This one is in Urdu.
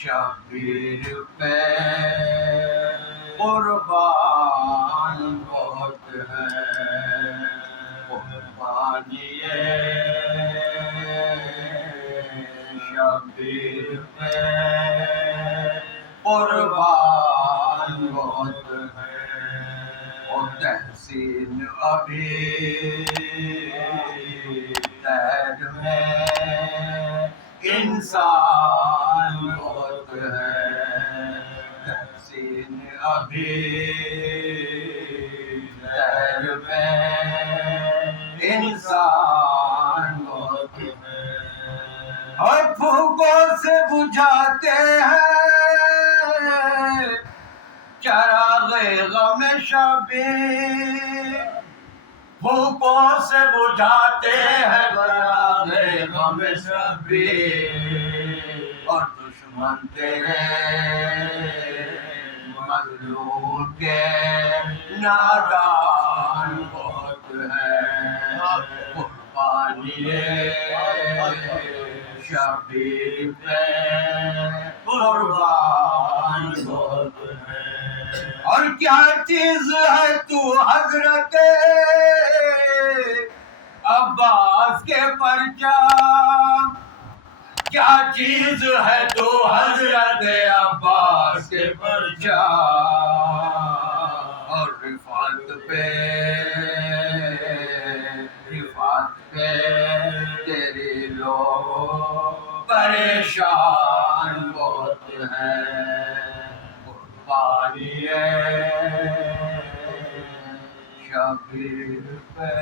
شبیر پہ قربان بہت ہے، قربانی شبیر پہ قربان بہت ہے، اور تحسین ابھی تیر میں انسان بہت ہے، تحسین ابھی تیر میں انسان بہت ہے، اور پھوکوں سے بجھاتے ہیں چراغ غم شبیر، بھوکوں سے بجھاتے ہیں چراغ غم شبیر، اور دشمن تیرے مظلوم کے نادان بہت ہے، قربانی شبیر پہ قربان بہت ہے، اور کیا چیز ہے تو حضرت عباس کے پرچم، کیا چیز ہے تو حضرت عباس کے پرچم، اور رفعت پہ تیری لوگ پریشان بہت ہے، قربانی شبیر پہ